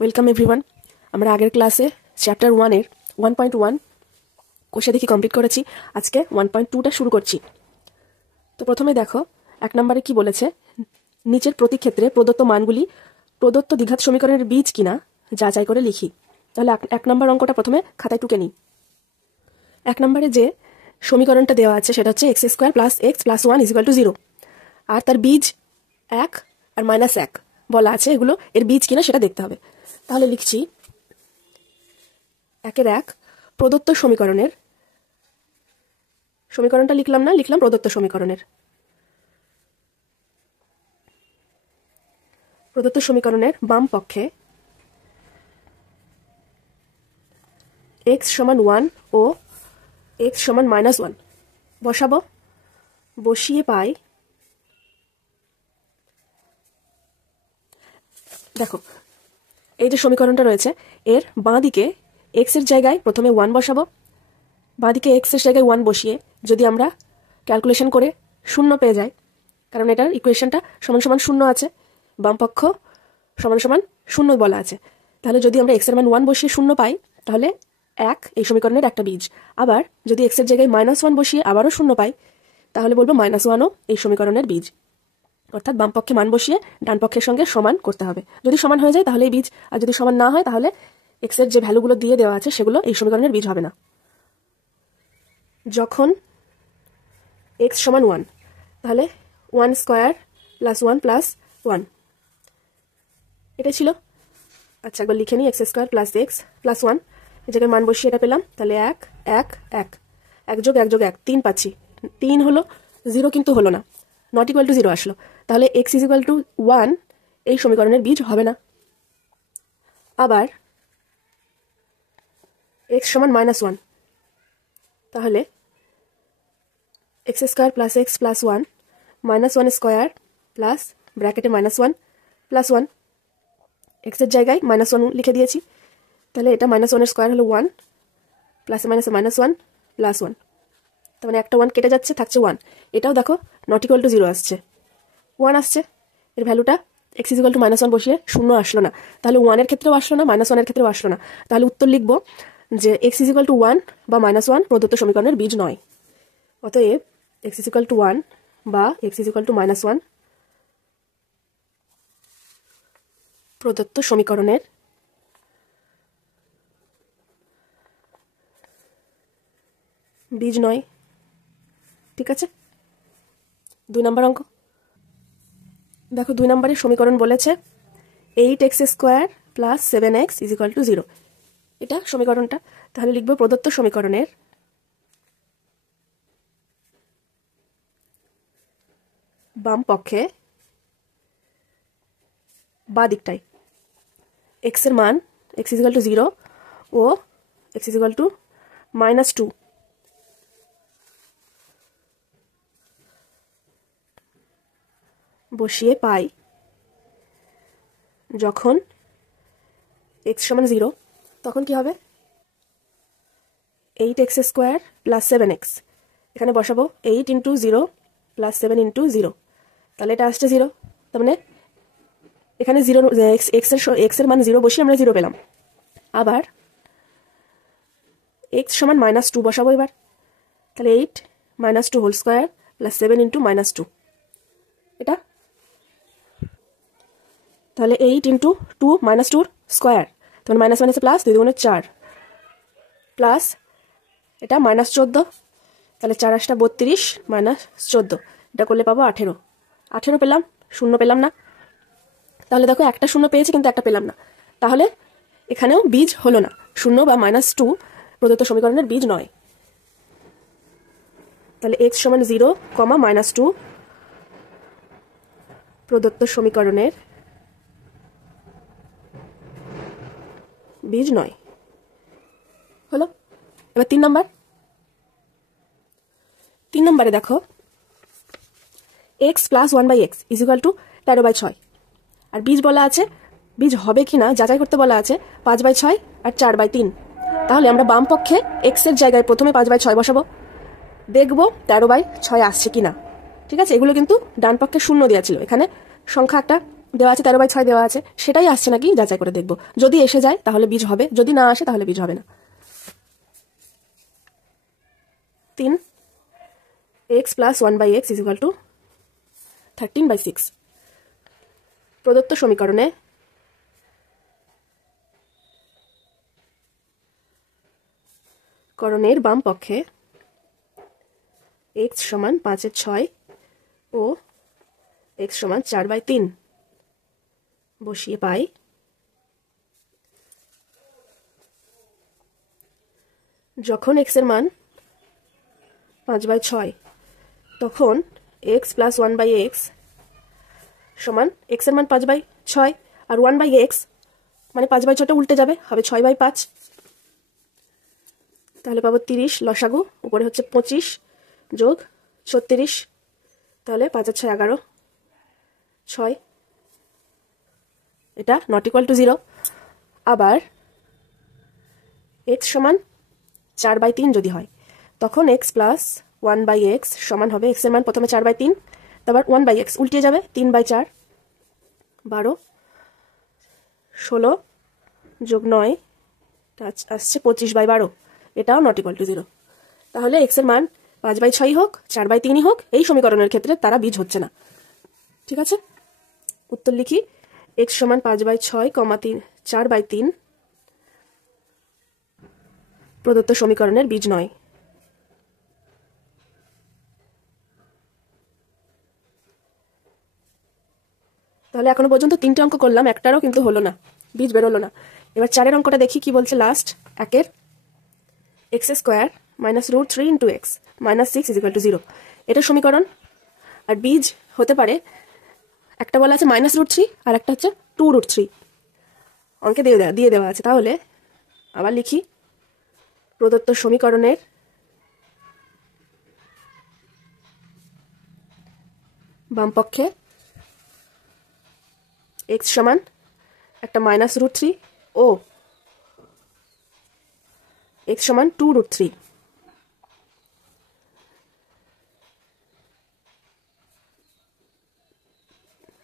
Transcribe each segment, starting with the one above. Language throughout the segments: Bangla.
Welcome everyone. আমরা আগের ক্লাসে চ্যাপ্টার 1-এর 1.1 কোষে দেখি কমপ্লিট করেছি। আজকে 1.2টা শুরু করছি। তো প্রথমে দেখো 1 নম্বরে কি বলেছে, নিচের প্রতি ক্ষেত্রে প্রদত্ত মানগুলি প্রদত্ত দ্বিঘাত সমীকরণের বীজ কিনা যাচাই করে লিখি। তাহলে 1 নম্বর অঙ্কটা প্রথমে খাতায় টুকে নিই। 1 নম্বরে যে সমীকরণটা দেওয়া আছে সেটা হচ্ছে x² + x + 1 = 0, আর তার বীজ 1 আর -1 বলা আছে। এগুলো এর বীজ কিনা সেটা দেখতে হবে। তাহলে লিখছি 1 প্রদত্ত সমীকরণটা লিখলাম না, লিখলাম প্রদত্ত সমীকরণের বাম পক্ষে x = 1 ও x = -1 বসাবো। বসিয়ে পাই, দেখো এই যে সমীকরণটা রয়েছে এর বাঁ দিকে x এর জায়গায় প্রথমে 1 বসাবো। বাঁ দিকে x এর জায়গায় 1 বসিয়ে যদি আমরা ক্যালকুলেশন করে 0 পেয়ে যাই, কারণ এটার ইকুয়েশনটা সমান সমান 0 আছে, বাম পক্ষ সমান সমান 0 বলা আছে। তাহলে যদি আমরা x এর মান 1 বসিয়ে 0 পাই, তাহলে 1 এই সমীকরণের একটা বীজ। আবার যদি x এর জায়গায় -1 বসিয়ে আবারও 0 পাই, তাহলে বলবো -1ও এই সমীকরণের বীজ। অর্থাৎ বাম পক্ষে মান বসিয়ে ডান পক্ষের সঙ্গে সমান করতে হবে। যদি সমান হয়ে যায় তাহলে এই বীজ, আর যদি সমান না হয় তাহলে x এর যে ভ্যালুগুলো দিয়ে দেওয়া আছে সেগুলো এই সমীকরণের বীজ হবে না। যখন x = 1, তাহলে 1² + 1 + 1 এটাই ছিল। আচ্ছা, একবার লিখে নিই, x² + x + 1, এই জায়গায় মান বসিয়ে এটা পেলাম। তাহলে 1 1 1 1 যোগ 1 যোগ 1 3 পাচ্ছি। 3 হলো, 0 কিন্তু হলো না, নট ইকুয়াল টু 0 আসলো। তাহলে x = 1 এই সমীকরণের বীজ হবে না। আবার x = -1, তাহলে x² + x + 1 -1² প্লাস ব্র্যাকেটে -1 + 1, x এর জায়গায় -1 লিখে দিয়েছি। তাহলে এটা -1² হলো 1, প্লাসে মাইনাসে -1 + 1, তার মানে একটা 1 কেটে যাচ্ছে, থাকছে 1। এটাও দেখো নট ইকুয়াল টু 0 আসছে, 1 আসছে। এর ভ্যালুটা x = -1 বসিয়ে 0 আসলো না, তাহলে 1 এর ক্ষেত্রেও আসলো না, -1 এর ক্ষেত্রেও আসলো না। তাহলে উত্তর লিখব যে x = 1 বা -1 প্রদত্ত সমীকরণের বীজ নয়। অতএব x = 1 বা x = -1 প্রদত্ত সমীকরণের বীজ নয়। ঠিক আছে। 2 নম্বর অঙ্ক দেখো, 2 নম্বরের সমীকরণ বলেছে 8x² + 7x = 0। এটা সমীকরণটা। তাহলে লিখব প্রদত্ত সমীকরণের বাম পক্ষে বা দিকটায় x এর মান x = 0 ও x = -2 বসিয়ে পাই। যখন x = 0, তখন কি হবে, 8x² + 7x, এখানে বসাবো 8 × 0 + 7 × 0, তাহলে এটা আসছে 0। তার মানে এখানে 0 x এর মান 0 বসিয়ে আমরা 0 পেলাম। আবার x = -2 বসাবো এবার। তাহলে 8 - 2² + 7 × -2, এটা তাহলে 8 × 2 - 2 স্কয়ার, তাহলে মাইনাস মাইনাসে প্লাস, 2 × 4 প্লাস এটা -14, তাহলে 4 × 8 = 32 -14, এটা করলে পাবো 18। 18 পেলাম, 0 পেলাম না। তাহলে দেখো একটা 0 পেয়েছি কিন্তু একটা পেলাম না, তাহলে এখানেও বীজ হলো না। 0 বা -2 প্রদত্ত সমীকরণের বীজ নয়। তাহলে x = 0, -2 প্রদত্ত সমীকরণের বীজ নয়। হলো। এবার 3 নম্বরে দেখো x + 1/x = 13/6, আর বীজ বলা আছে, বীজ হবে কিনা যাচাই করতে বলা আছে 5/6 আর 4/3। তাহলে আমরা বাম পক্ষে x এর জায়গায় প্রথমে 5/6 বসাবো, দেখবো 13/6 আসছে কিনা। ঠিক আছে, এগুলো কিন্তু ডান পক্ষে 0 দেওয়া ছিল, এখানে সংখ্যা একটা দেওয়া আছে 13/6 দেওয়া আছে, সেটাই আসছে নাকি যাচাই করে দেখব। যদি এসে যায় তাহলে বীজ হবে, যদি না আসে তাহলে বীজ হবে না। 3 x + 1/x = 13/6। প্রদত্ত সমীকরণে করণের বাম পক্ষে x = 5/6 ও x = 4/3 বসিয়ে পাই যখন x এর মান 5/6 তখন x + 1/x সমান x এর মান 5/6 আর 1/x মানে 5/6টা উল্টে যাবে, হবে 6/5। তাহলে পাবো 30 লসাগু, উপরে হচ্ছে 25 যোগ 36, তাহলে 5 আর 6 11, 6। এটা নট ইকুয়াল টু 0। আবার x সমান 4/3 যদি হয় তখন x + 1/x সমান হবে x এর মান প্রথমে 4/3, তারপর 1/x উল্টে যাবে 3/4, 12, 16 যোগ 9 আসছে 25/12। এটাও নট ইকুয়াল টু 0। তাহলে x এর মান 5/6 হোক 4/3 হোক, এই সমীকরণের ক্ষেত্রে তারা বীজ হচ্ছে না। ঠিক আছে, উত্তর লিখি। x সমান 5/6, 4/3 প্রদত্ত সমীকরণের বীজ নয়। তাহলে এখনো পর্যন্ত 3টে অঙ্ক করলাম, একটারও কিন্তু হলো না, বীজ বেরোলো না। এবার 4এর অঙ্কটা দেখি কি বলছে। লাস্ট 1-এর x² - √3 × x - 6 = 0। এটা সমীকরণ। আর বীজ হতে পারে, একটা বলা আছে -√3 আর একটা হচ্ছে 2√3, অঙ্কে দিয়ে দেওয়া আছে। তাহলে আবার লিখি, প্রদত্ত সমীকরণের বামপক্ষে x সমান একটা -√3 ও x সমান 2√3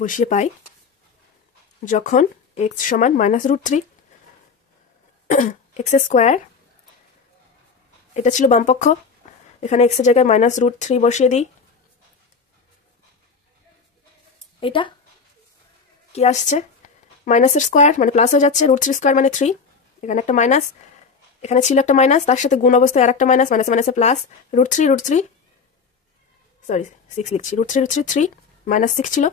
বসিয়ে পাই যখন x সমান -√3, x² এটা ছিল বামপক্ষ, এখানে x এর জায়গায় -√3 বসিয়ে দিই। এটা কি আসছে, মাইনাসের স্কোয়ার মানে প্লাস হয়ে যাচ্ছে, √3² মানে 3, এখানে একটা মাইনাস, এখানে ছিল একটা মাইনাস, তার সাথে গুণ অবস্থায় আর একটা মাইনাস, মাইনাসে মাইনাসে প্লাস, √3 সরি 6 লিখছি, √3 3 -6 ছিল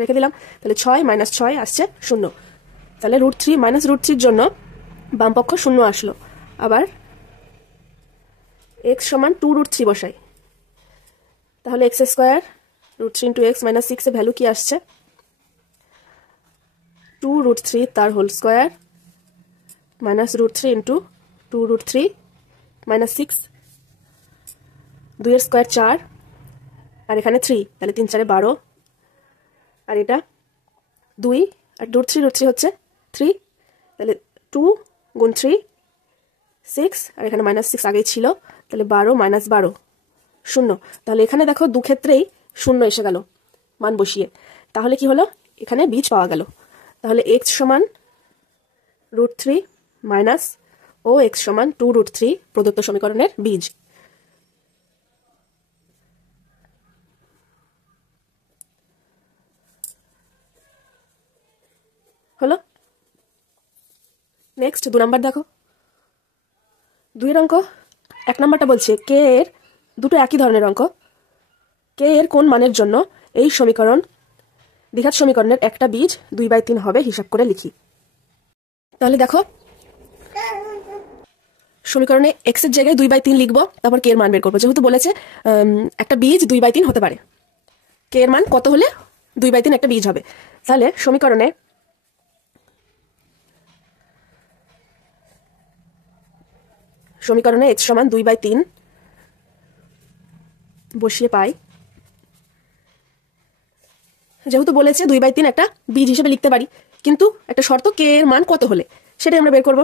রেখে দিলাম, তাহলে 6 - 6 আসছে 0। তাহলে √3 -√3 জন্য বামপক্ষ 0 আসলো। আবার x সমান 2√3 বসাই, তাহলে x² √3 × x - 6 এর ভ্যালু কি আসছে, 2√3 তার হোল স্কোয়ার -√3 × 2√3 - 6, 2 এর স্কোয়ার 4 আর এখানে 3, তাহলে 3 4 12, আর এটা 2 আর √3 হচ্ছে 3, তাহলে 2 গুণ 3 6, আর এখানে -6 আগেই ছিল, তাহলে 12 - 12 0। তাহলে এখানে দেখো দু ক্ষেত্রেই 0 এসে গেল মান বসিয়ে। তাহলে কি হলো, এখানে বীজ পাওয়া গেল। তাহলে x সমান √3 মাইনাস ও x সমান 2√3 প্রদত্ত সমীকরণের বীজ। হলো। নেক্সট 2 নাম্বার দেখো। 2 অঙ্ক 1 নাম্বারটা বলছে কে এর, দুটো একই ধরনের অঙ্ক, কে এর কোন মানের জন্য এই সমীকরণ দ্বিঘাত সমীকরণের একটা বীজ 2/3 হবে, হিসাব করে লিখি। তাহলে দেখো, সমীকরণে x এর জায়গায় 2/3 লিখবো, তারপর কে এর মান বের করবো। যেহেতু বলেছে একটা বীজ 2/3 হতে পারে, কে এর মান কত হলে 2/3 একটা বীজ হবে। তাহলে সমীকরণে x সমান 2/3 বসিয়ে পাই। যেহেতু বলেছে 2/3 একটা বীজ হিসেবে লিখতে পারি, কিন্তু একটা শর্ত, কে এর মান কত হলে, সেটাই আমরা বের করবো।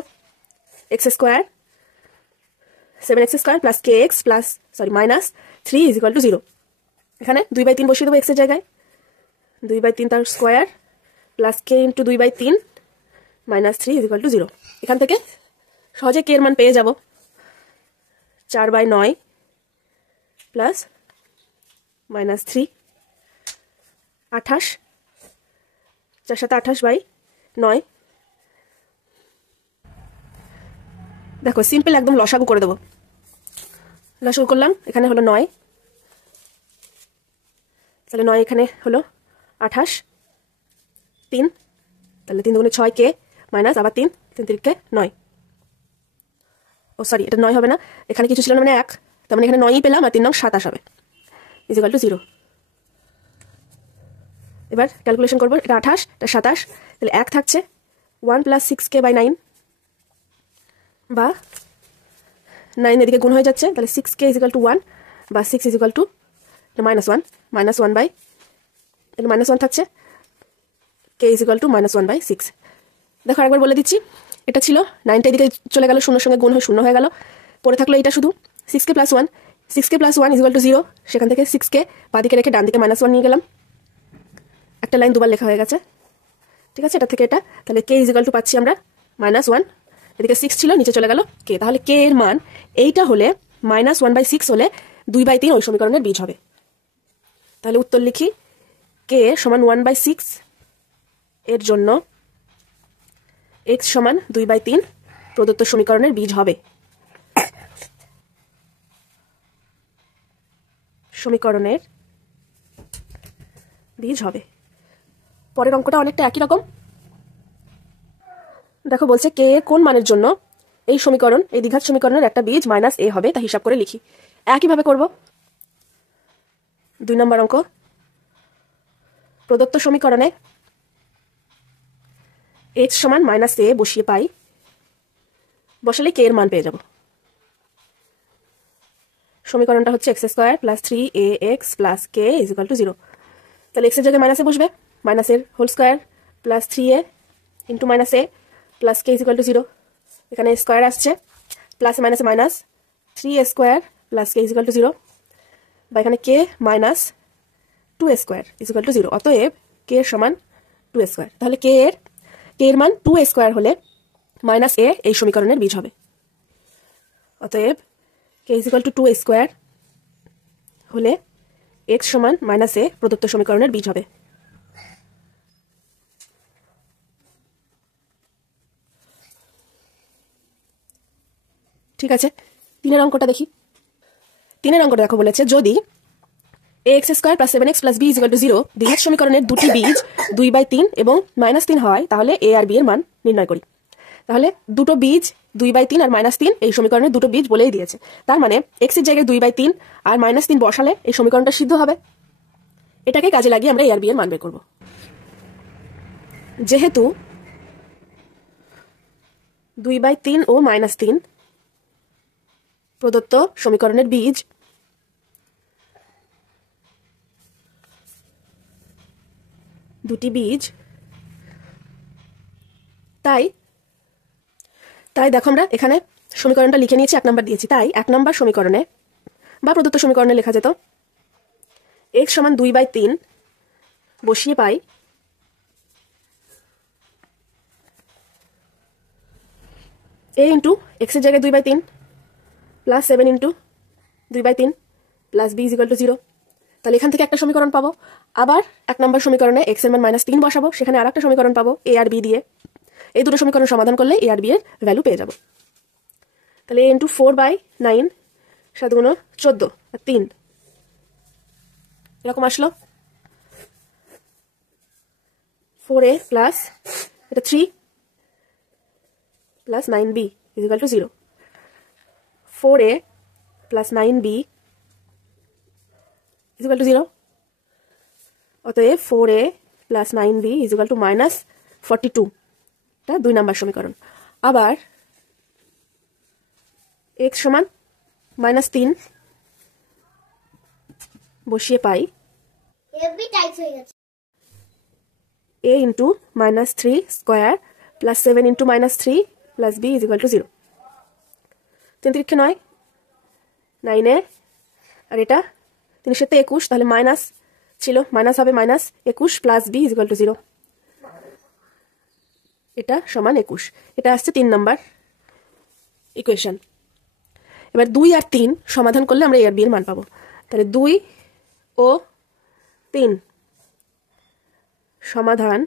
x² 7x² plus kx plus -3 = 0। এখানে 2/3 বসিয়ে দেবো x এর জায়গায়, 2/3 তার square plus K into 2/3 minus 3 is equal to 0। এখান থেকে সহজে কে এর মান পেয়ে যাব 4/9 প্লাস মাইনাস 3 28, 4 7 28/9। দেখো সিম্পল একদম লসাগু করে দেবো। লসাগু করলাম, এখানে হলো 9, তাহলে 9 এখানে হলো 28, 3, তাহলে 3 দুগুণে 6 কে মাইনাস আবার 3, 3 3 9। ও সরি, এটা 9 হবে না, এখানে কিছু ছিল না মানে 1, তার মানে এখানে 9ই পেলাম আর 3 নং 27 হবে ইজ ইকুয়াল টু 0। এবার ক্যালকুলেশন করবো, এটা 28, এটা 27, তাহলে 1 থাকছে 1 প্লাস 6k/9 বা 9 এদিকে গুণ হয়ে যাচ্ছে, তাহলে 6k ইজ ইকুয়াল টু 1 বা 6 ইজ ইকুয়াল টু -1, -1 বাই এটা -1 থাকছে, k ইজ ইকুয়াল টু -1/6। দেখো একবার বলে দিচ্ছি, এটা ছিল 9টা এদিকে চলে গেল, শূন্যর সঙ্গে গুণ হয়ে 0 হয়ে গেল, পরে থাকলো এটা শুধু 6k + 1, 6k + 1 is equal to 0। সেখান থেকে 6k বাদিকে রেখে ডান দিকে -1 নিয়ে গেলাম, একটা লাইন দুবার লেখা হয়ে গেছে, ঠিক আছে। এটা থেকে এটা, তাহলে k ইজ ইকুয়াল টু পাচ্ছি আমরা -1, এদিকে 6 ছিল নিচে চলে গেল k, তাহলে k এর মান এইটা হলে -1/6 হলে 2/3 ওই সমীকরণের বীজ হবে। তাহলে উত্তর লিখি, k সমান 1/6 এর জন্য x সমান 2/3 প্রদত্ত সমীকরণের বীজ হবে। সমীকরণের বীজ হবে। পরের অঙ্কটা অনেকটা একই রকম। দেখো বলছে কে এর কোন মানের জন্য এই সমীকরণ, এই দ্বিঘাত সমীকরণের একটা বীজ -a হবে, তা হিসাব করে লিখি। একইভাবে করব। 2 নম্বর অঙ্ক, প্রদত্ত সমীকরণে x সমান -a বসিয়ে পাই, বসালে কে এর মান পেয়ে যাব। সমীকরণটা হচ্ছে x² + 3ax + k = 0। তাহলে x এর জায়গায় -a বসবে, এর whole square plus 3a into -a plus k = 0। এখানে স্কয়ার আসছে, প্লাস মাইনাসে মাইনাস, 3a² প্লাস k = 0, বা এখানে k মাইনাস 2a² = 0। অতএব k এর সমান 2a²। তাহলে k এর মান 2a² হলে -a এই সমীকরণের বীজ হবে। অতএব k = 2a² হলে x সমান -a প্রদত্ত সমীকরণের বীজ হবে। ঠিক আছে, 3 অঙ্কটা দেখি। 3 অঙ্কটা দেখো বলেছে, যদি ax² + 7x + b = 0 দ্বিঘাত সমীকরণের দুটি বীজ 2/3 এবং -3 হয়, তাহলে a আর b এর মান নির্ণয় করি। তাহলে দুটো বীজ 2/3 আর -3 এই সমীকরণের দুটো বীজ বলেই দিয়েছে, তার মানে x এর জায়গায় 2/3 আর -3 বসালে এই সমীকরণটা সিদ্ধ হবে। এটাকে কাজে লাগিয়ে আমরা a আর b এর মান বের করব। যেহেতু 2/3 ও -3 প্রদত্ত সমীকরণের বীজ, দুটি বীজ, তাই দেখো আমরা এখানে সমীকরণটা লিখে নিয়েছি, 1 নাম্বার দিয়েছি, তাই 1 নাম্বার সমীকরণে বা প্রদত্ত সমীকরণে লেখা যেত x সমান 2/3 বসিয়ে পাই a ইন্টু x এর জায়গায় 2/3 প্লাস 7 ইন্টু 2/3 প্লাস b = 0। তাহলে এখান থেকে একটা সমীকরণ পাবো, আবার 1 নম্বর সমীকরণে x এর মান -3 বসাবো, সেখানে আরেকটা সমীকরণ পাবো a আর b দিয়ে। এই দুটো সমীকরণ সমাধান করলে a আর b এর ভ্যালু পেয়ে যাব। তাহলে a ইন্টু 4/9 7 গুণ 14 আর 3 এরকম আসলো। 4a প্লাস এটা 3 plus 9b = 0। 4a plus 9b = 0। অতএব 4a প্লাস 9b = -42। এটা 2 নম্বর সমীকরণ। আবার x সমান -3 বসিয়ে পাই a into -3 square plus 7 into -3 plus b = 0। 3 3 9, 9a আর এটা 3 7 21, তাহলে মাইনাস ছিল, মাইনাস হবে -21 প্লাস b = 0। এটা সমান 21। এটা আসছে 3 নাম্বার ইকুয়েশন। এবার 2 আর 3 সমাধান করলে আমরা এ আর বি এর মান পাবো। তাহলে 2 ও 3 সমাধান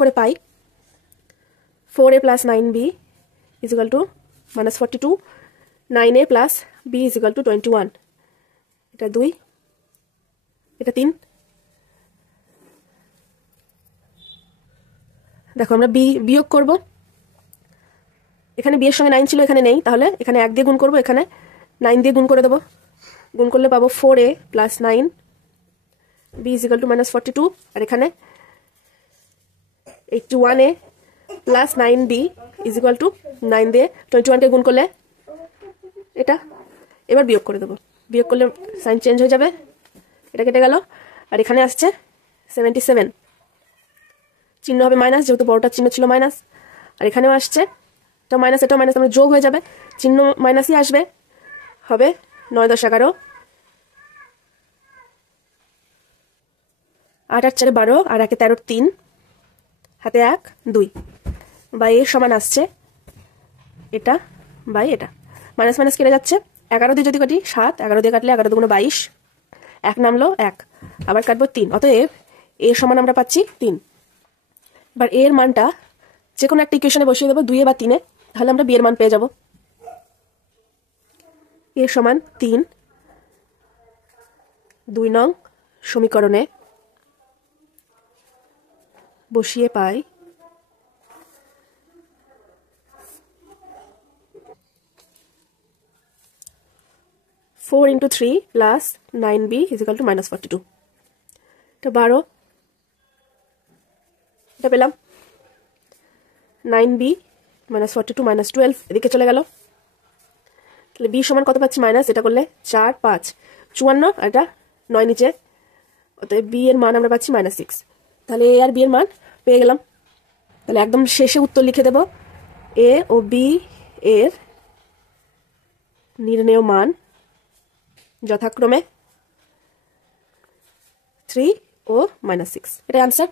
করে পাই 4a + 9b = -42, 9a + b = 21। এটা 2, এটা 3। দেখো আমরা বিয়োগ করব। এখানে b এর সঙ্গে 9 ছিল, এখানে নেই, তাহলে এখানে 1 দিয়ে গুণ করব, এখানে 9 দিয়ে গুণ করে দেব। গুণ করলে পাবো 4a + 9 b = -42, আর এখানে 81a + 9b = 9 দিয়ে 21 কে গুণ করলে এটা। এবার বিয়োগ করে দেবো। বিয়োগ করলে সাইন চেঞ্জ হয়ে যাবে, এটা কেটে গেল, আর এখানে আসছে 77, চিহ্ন হবে মাইনাস, যেহেতু বড়টার চিহ্ন ছিল মাইনাস। আর এখানেও আসছে এটা মাইনাস, এটা মাইনাস, আমরা যোগ হয়ে যাবে, চিহ্ন মাইনাসই আসবে, হবে 9 10 11, 8 8 4 12, আর 1 13, 3 হাতে 1 2, বা এর সমান আসছে এটা বাই এটা। মাইনাস মাইনাস কেটে যাচ্ছে, 11 দিয়ে যদি কাটি 7, 11 দিয়ে কাটলে 11 2 22, 1 নামলো 1, আবার কাটবো 3, অতএব এর সমান আমরা পাচ্ছি 3। এবার এর মানটা যে কোনো একটা ইকুয়েশনে বসিয়ে দেবো, 2 বা 3, তাহলে আমরা বি এর মান পেয়ে যাব। এর সমান 3, 2 নং সমীকরণে বসিয়ে পাই 4 × 3 + 9b = -42। এটা 12, এটা পেলাম 9b -42 -12, এদিকে চলে গেল। তাহলে বি সমান কত পাচ্ছি মাইনাস, এটা করলে 4 5 54, আর এটা 9 নিচে, অতএব বি এর মান আমরা পাচ্ছি -6। তাহলে এ আর বি এর মান পেয়ে গেলাম। তাহলে একদম শেষে উত্তর লিখে দেব, এ ও বি এর নির্ণেয় মান যথাক্রমে 3 ও -6। এটাই আনসার।